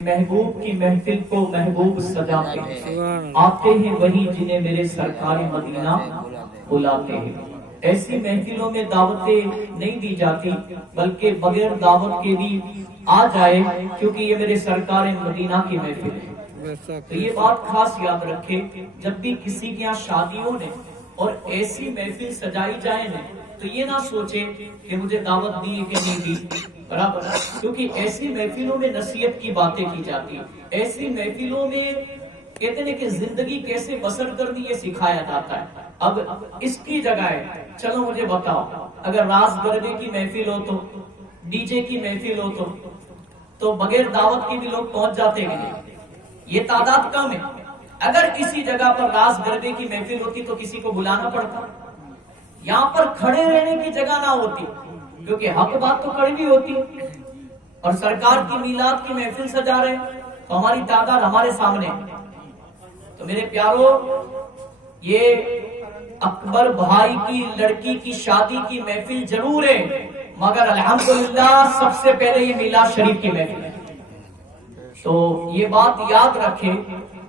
محبوب کی محفل کو محبوب سجاتے ہیں، آتے ہیں وہی جنہیں میرے سرکار مدینہ بلاتے ہیں۔ ایسی محفلوں میں دعوتیں نہیں دی جاتی بلکہ بغیر دعوت کے بھی آ جائے، کیونکہ یہ میرے سرکار مدینہ کی محفل ہے۔ تو یہ بات خاص یاد رکھے، جب بھی کسی کے یہاں شادیوں نے اور ایسی محفل سجائی جائے نا، تو یہ نہ سوچے کہ مجھے دعوت دی کہ نہیں دی، برابر، کیونکہ ایسی محفلوں میں نصیحت کی باتیں کی جاتی ہیں، ایسی محفلوں میں کہتے ہیں کہ زندگی کیسے بسر کرنی ہے سکھایا جاتا ہے۔ اب اس کی جگہ ہے، چلو مجھے بتاؤ، اگر راز گربے کی محفل ہو تو، ڈی جے کی محفل ہو تو بغیر دعوت کے بھی لوگ پہنچ جاتے ہیں، یہ تعداد کم ہے۔ اگر کسی جگہ پر راز گربے کی محفل ہوتی تو کسی کو بلانا پڑتا، یہاں پر کھڑے رہنے کی جگہ نہ ہوتی، کیونکہ حق بات تو کڑوی ہوتی، اور سرکار کی میلاد کی محفل سجا رہے تو ہماری تعداد ہمارے سامنے۔ تو میرے پیارو، یہ اکبر بھائی کی لڑکی کی شادی کی محفل ضرور ہے، مگر الحمدللہ سب سے پہلے یہ میلاد شریف کی محفل ہے۔ تو یہ بات یاد رکھے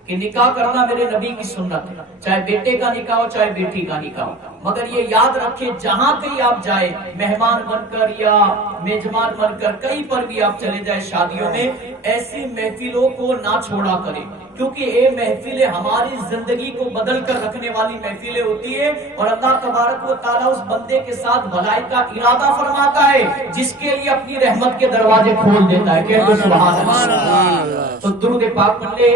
کہ نکاح کرنا میرے نبی کی سنت ہے، چاہے بیٹے کا نکاح ہو چاہے بیٹی کا نکاح ہو، مگر یہ یاد رکھے جہاں کہیں آپ جائے مہمان بن کر یا میزبان بن کر، کہیں پر بھی آپ چلے جائے شادیوں میں، ایسی محفلوں کو نہ چھوڑا کریں، کیونکہ یہ محفلیں ہماری زندگی کو بدل کر رکھنے والی محفلیں ہوتی ہے، اور اللہ تبارک و تعالیٰ اس بندے کے ساتھ بھلائی کا ارادہ فرماتا ہے جس کے لیے اپنی رحمت کے دروازے کھول دیتا ہے۔ کہتے سبحان اللہ۔ تو درود پاک پڑھ لے،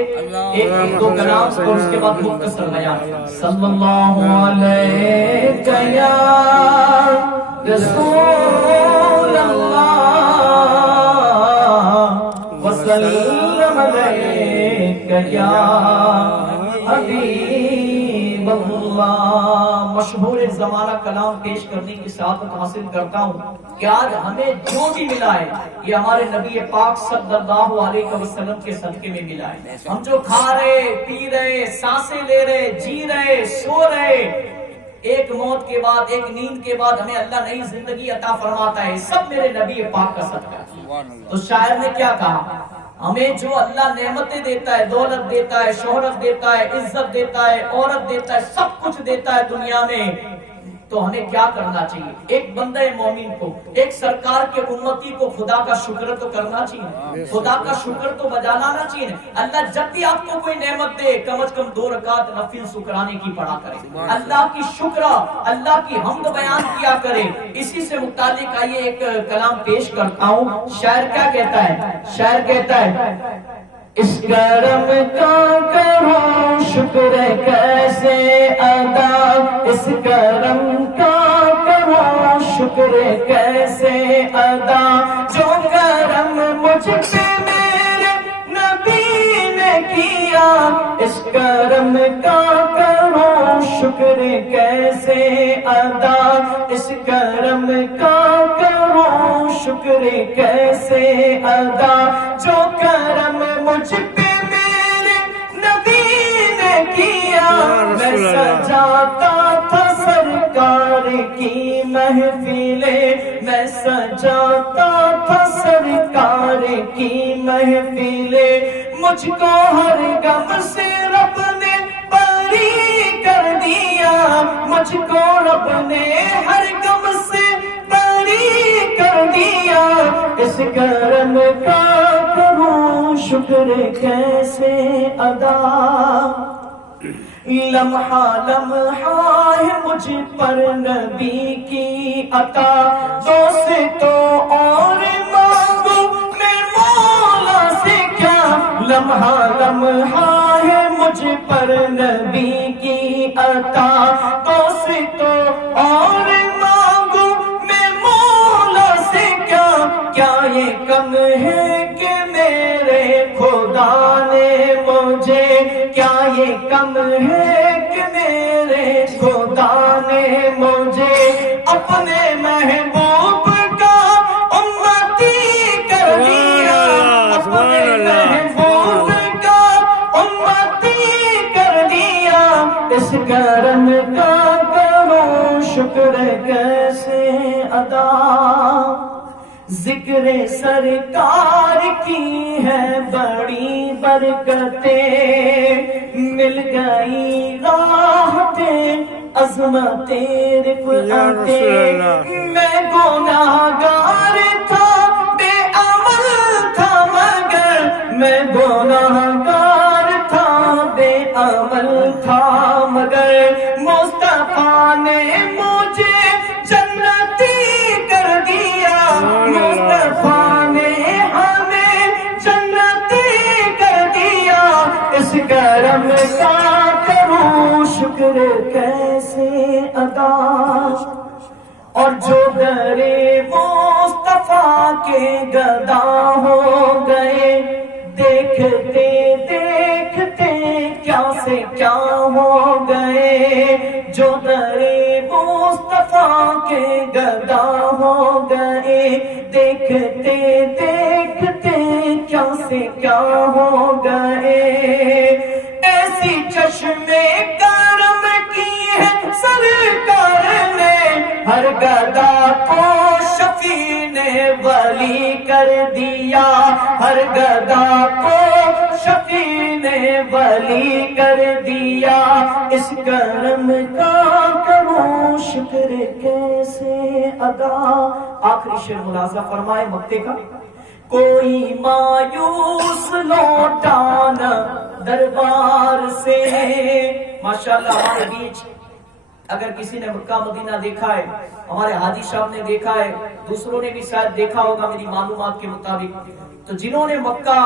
ایک دو کلام اور اس کے بعد مختصر بیان۔ صلی اللہ علیہ یا رسول اللہ وسلم علیہ یا حبیب اللہ۔ مشہور زمانہ کلام پیش کرنے کی سعادت حاصل کرتا ہوں کہ آج ہمیں جو بھی ملا ہے یہ ہمارے نبی پاک صلی اللہ علیہ وسلم کے صدقے میں ملا ہے۔ ہم جو کھا رہے، پی رہے، سانسیں لے رہے، جی رہے، سو رہے، ایک موت کے بعد، ایک نیند کے بعد ہمیں اللہ نئی زندگی عطا فرماتا ہے، سب میرے نبی پاک کا صدقہ ہے۔ تو شاعر نے کیا کہا، ہمیں جو اللہ نعمتیں دیتا ہے، دولت دیتا ہے، شہرت دیتا ہے، عزت دیتا ہے، عورت دیتا ہے، سب کچھ دیتا ہے دنیا میں، تو ہمیں کیا کرنا چاہیے؟ ایک بندہ مومن کو، ایک سرکار کے امتی کو خدا کا شکر تو کرنا چاہیے، خدا کا شکر تو بجا لانا چاہیے۔ اللہ جب بھی آپ کو کوئی نعمت دے، کم از کم 2 رکعت نفل شکرانے کی پڑھا کرے، اللہ کی شکر، اللہ کی حمد بیان کیا کرے۔ اسی سے متعلق آئیے ایک کلام پیش کرتا ہوں۔ شاعر کیا کہتا ہے؟ شاعر کہتا ہے، اس کرم کا کرو شکر کیسے ادا، اس کرم کا کرو شکر کیسے ادا، جو کرم مجھ پہ میرے نبی نے کیا، اس کرم کا کرو شکر کیسے ادا، اس کرم کا کرو شکر کیسے ادا، جو کرم مجھ پہ میرے نبی نے کیا، میں سجاتا تھا سرکار کی محفلیں، میں سجاتا تھا سرکار کی محفلیں، مجھ کو ہر غم سے رب نے بری کر دیا، مجھ کو رب نے ہر غم سے بری کر دیا، اس کرم کا کروں شکر کیسے ادا، لمحہ لمحہ ہے مجھ پر نبی کی عطا، دوستو اور مانگو میں مولا سے کیا، لمحہ لمحہ ہے مجھ پر نبی کی عطا، دوستو اور مانگو میں مولا سے کیا، کیا یہ کم ہے کہ میرے خدا نے مجھے، کیا یہ کم ہے کہ میرے خدا نے مجھے اپنے محبوب کا امتی کر دیا، اپنے محبوب کا امتی کر دیا، اس کرم کا کروں شکر کیسے ادا، ذکر سرکار کی ہے بڑی برکتیں، مل گئی راحتیں عظمتیں رفعتیں، میں گناہگار تھا بے عمل تھا مگر، میں گناہگار تھا بے عمل تھا مگر، مصطفیٰ نے مجھے جنتی کر دیا، مصطفیٰ نے ہمیں جنتی کر دیا، اس کرم کا کروں شکر کیسے ادا، اور جو درے مصطفیٰ کے گدا ہو گئے، دیکھتے دیکھتے کیا سے کیا ہو گئے، جو درے مصطفیٰ کے گدا ہو گئے، دیکھتے دیکھتے کیا سے کیا ہو گئے، ایسی چشمے کرم کی ہے سرکار نے، ہر گدا کو شفیع نے ولی کر دیا، ہر گدا کو شفیع نے ولی کر دیا، اس کرم کا کروں شکر کیسے ادا۔ آخری شعر ملاحظہ فرمائے مکتے کا، کوئی مایوس لوٹا نہ دربار سے، ماشاءاللہ ہمارے بیچ اگر کسی نے مکہ مدینہ دیکھا ہے، ہمارے حاجی صاحب نے دیکھا ہے، دوسروں نے بھی شاید دیکھا ہوگا میری معلومات کے مطابق، تو جنہوں نے مکہ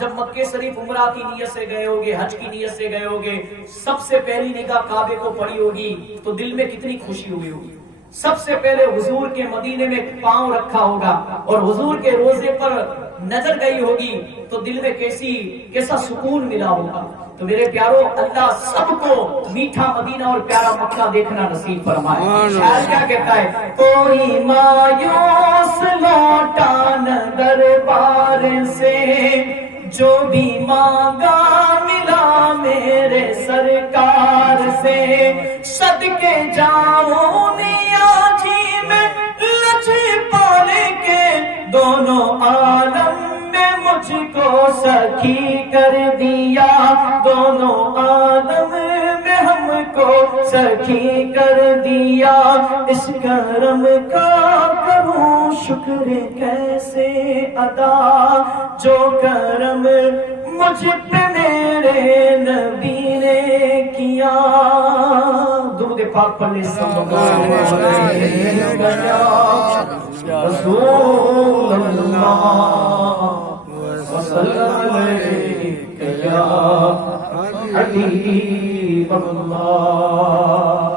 جب مکہ شریف عمرہ کی نیت سے گئے ہوگے، حج کی نیت سے گئے ہوگے، سب سے پہلی نگاہ کعبے کو پڑی ہوگی تو دل میں کتنی خوشی ہوئی ہوگی، سب سے پہلے حضور کے مدینے میں پاؤں رکھا ہوگا اور حضور کے روزے پر نظر گئی ہوگی تو دل میں کیسا سکون ملا ہوگا۔ تو میرے پیارو، اللہ سب کو میٹھا مدینہ اور پیارا مکہ دیکھنا نصیب فرمائے۔ شاعر کیا کہتا ہے، کوئی مایوس لوٹا نہ دربار سے، جو بھی مانگا ملا میرے سرکار سے، صدقے جاؤں نیازی میں لچ پالے کے، دونوں عالم میں مجھ کو سخی کر دیا، دونوں عالم میں ہم کو سخی کر دیا، اس کرم کا کروں شکر کیسے ادا، جو کرم مجھ پہ میرے نبی نے کیا۔ درود پاک پڑھ لیں صلی اللہ علیہ وسلم، رسول اللہ وسلم علیک یا حبیب اللہ۔